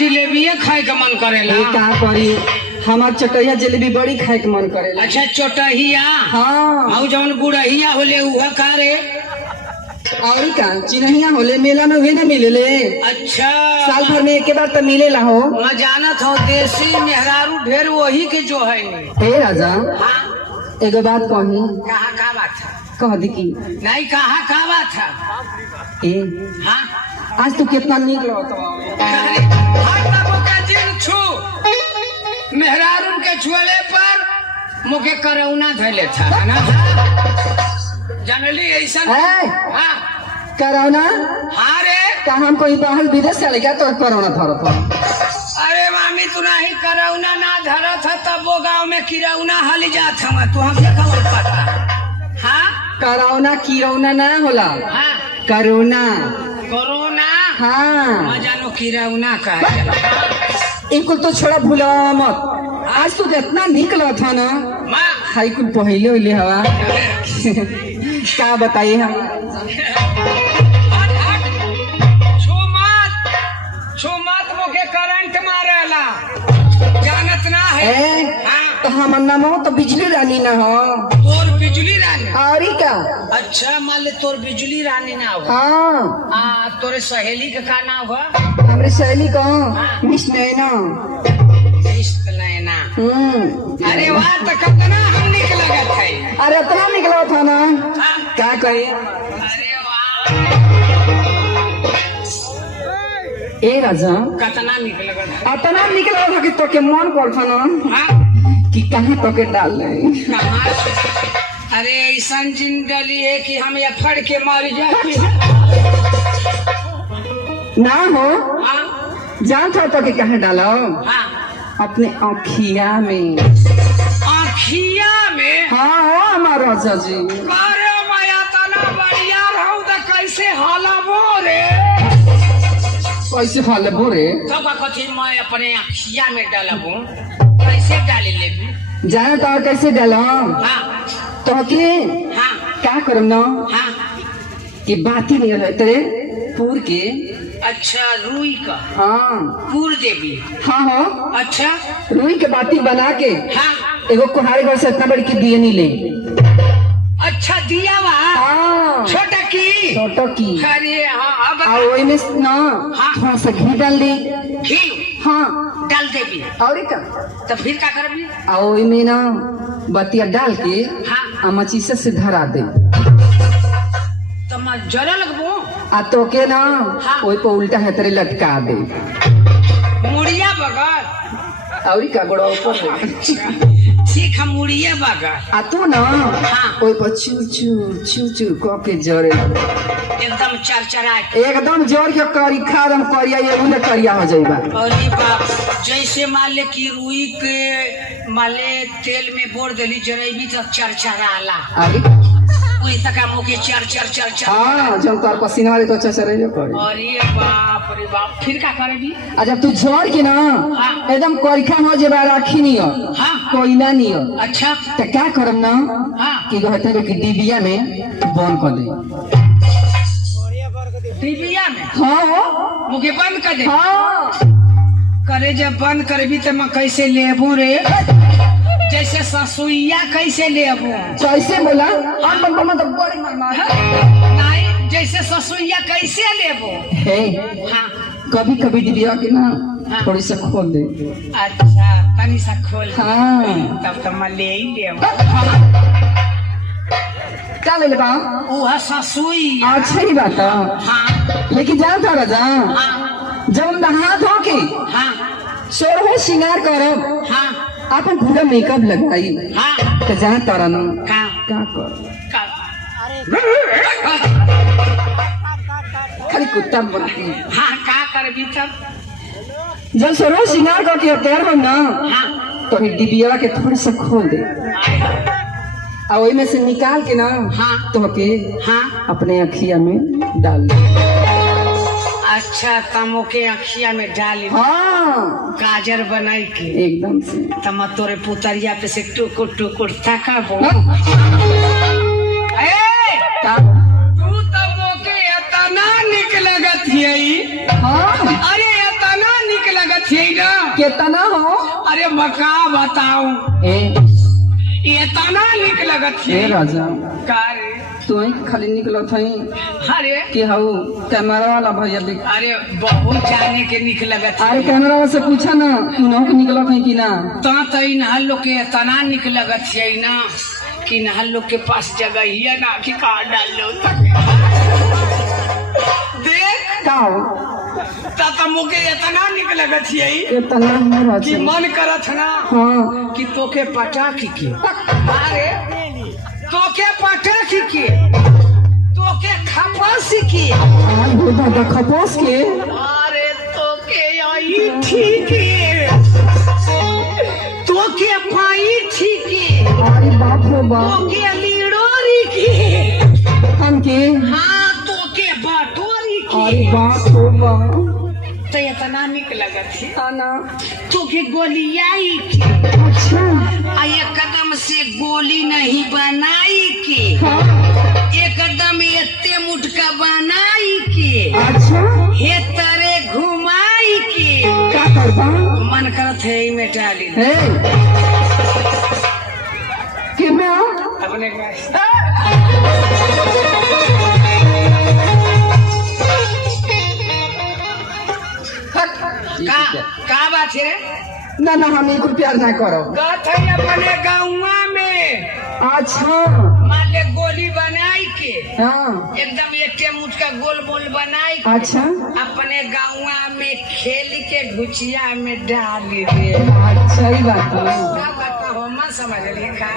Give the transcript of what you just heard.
जिलेबी खाए के मन करेला। का करी हमार चटहिया जलेबी बड़ी खाए के मन करेला। अच्छा चटहिया हाँ जौन गुड़हिया होले उहा का रे? और का चिन्हिया होले मेला में वे न मिलेले। अच्छा साल भर में एक बार तो मिलेला हो। मैं जानत हो देसी मेहरारू ढेर वही के जो है। हे राजा हाँ एगो बात कही। कहाँ का बात है? कह दी की नहीं कहाँ का बात है? ए हाँ आज तू कितना निक लगत मेहरारू के छुएले पर मुके करौना धैले था ना जानली ऐसा। हाँ करौना हाँ रे का हम कोई बाहर विदेश से लेके तो करौना धरत। अरे मामी तू नहीं करौना ना धरत है तब वो गाँव में किरौना हल जात हम तू हमके खबर पता। हाँ करौना किरौना ना होला। हाँ करोना कोरोना। हाँ जानो किरौना का इनको तो छोड़ा भूला मत। आज तो इतना निकला था ना हाई कुल पहले उले हवा क्या बताइए हम। छो मत मुके करंट मारेला जानत ना है। तो हम नाम तो बिजली रानी ना हो। तोर बिजली रानी और क्या? अच्छा मान ले तोर बिजली रानी ना हो। हाँ तोरे सहेली का नाम हुआ? हमारी सहेली को मिस नैना। अरे वाह तो कितना हम निकल गए थे। अरे इतना निकला था ना क्या कहे। अरे वाह ए राजा कितना निकल गए इतना निकला था कि तो के मन कर था ना कि कहाँ तो के डाल रहे। अरे ऐसा जिन डाली है कि हम ये फड़ के मार जाते ना हो। जान था तो के कहाँ डालो? अपने आँखिया में। आँखिया में? हाँ हो हमारा राजा जी। अरे माया तना बढ़िया रहूं तो कैसे हालाबो रे? कैसे हालाबो रे? तो कथी मैं अपने आँखिया में डालबो कैसे डाले लेबू? जाने तो कैसे डालो? तो के क्या करम ना कि बाती नहीं रहते रे पूर के। अच्छा रुई का? हाँ पूर देवी। हाँ हो अच्छा रुई के बाती बना के एगो कुहारे घर से इतना बड़ी की दिए नहीं ले। अच्छा दिया वहाँ छोटा की अरे हाँ वही में ना थोड़ा सा घी डाल दे। घी हाँ डाल देवी और क्या? तो फिर क्या करबी? वही में ना बतिया डाल के मचीसा से धरा दे। तो मैं जरा लगबो आ तो के ना वही पे उल्टा है तेरे लटका दे मुड़िया बगल और का बड़ा ऊपर। ठीक है मुड़िया बगल आ तू ना वही पर चू चू चू चू को के जोरे एकदम चरचरा एकदम जोर के करी खादम करिया ये उन्हें करिया हो जाएगा। अरे बाप जैसे मान ले कि रुई के माले तेल में बोर देली जरेबी तो चरचरा आला। वही तक मुके चर चर चर चर। हाँ जब तार पसीना वाले तो अच्छा से रहियो करे। अरे बाप फिर क्या करेगी? जब तू जोर की ना एकदम करिखा हो जे बार आखी नहीं हो कोई ना नहीं हो। अच्छा तो क्या करम ना कि कहते हैं कि डिबिया में बंद कर दे। डिबिया में? हाँ मुके बंद कर दे। हाँ करे जब बंद करबी तो मैं कैसे लेबू रे? जैसे ससुइया कैसे लेबू? कैसे बोला? नहीं जैसे ससुइया कैसे लेबू? कभी कभी डिबिया की ना थोड़ी सा खोल दे। अच्छा तनी सा खोल। हाँ तब तो मैं ले ही लेबू। क्या ले लेबा? वह ससुइया। अच्छा ही बात है। लेकिन जान था राजा जब नहा धो के सोरहो श्रृंगार करो अपन पूरा मेकअप लगाई तो जान तारा ना क्या कर खाली कुत्ता बनती। हाँ क्या करबी तब? जब सोरहो श्रृंगार करके तैयार हो ना तो डिबिया के थोड़ी सा खोल दे और वही में से निकाल के ना तो के अपने अखिया में डाल दे। अच्छा तमो के अखिया में डाली गाजर बनाई के एकदम से तम तोरे पुतरिया पे से टुकुर टुकुर तकाबो। तू तमो के इतना निक लगत है। अरे इतना निक लगत कितना हो? अरे मका बताऊं ये तना निक लगत ए राजा का रे तू ही खाली निकलत हई अरे कि हाउ कैमरा वाला भैया देख। अरे बहुत जाने के निक लगत अरे कैमरा वाला से पूछा ना तू ना निकलत हई कि ना। तो नहल लोग के तना निक लगत है ना कि नहल लोग के पास जगह ही है ना कि कहा डाल लो देख का हो ता मुके इतना निक लगत है इतना हो कि राजा मन करत ना हाँ कि तोके पटाख के अरे तोके पटाख के तोके खपास के आज बोधा दा खपोस के अरे तोके आई ठीक तोके पाई ठीक अरे बाप रे बाप तोके लीडोरी के हम के हाँ तोके बाटोरी अरे के बाप रे बाप तो इतना निक लगत है आना तोके गोलियाई के अच्छा आ एक कदम से गोली नहीं बनाई के हाँ एकदम एते मुटका बनाई के अच्छा हे तरे घुमाई के क्या करबा मन करत है ई में डाली हे के में आ अपने का बात है ना ना हम एक प्यार ना करो गत है अपने गाँवा में अच्छा मान ले गोली बनाई के हाँ एकदम एटे मुटका गोल गोल बनाई के अच्छा अपने गाँवा में खेल के घुचिया में डाल दे अच्छा ही बात है का बात हो समझ लिखा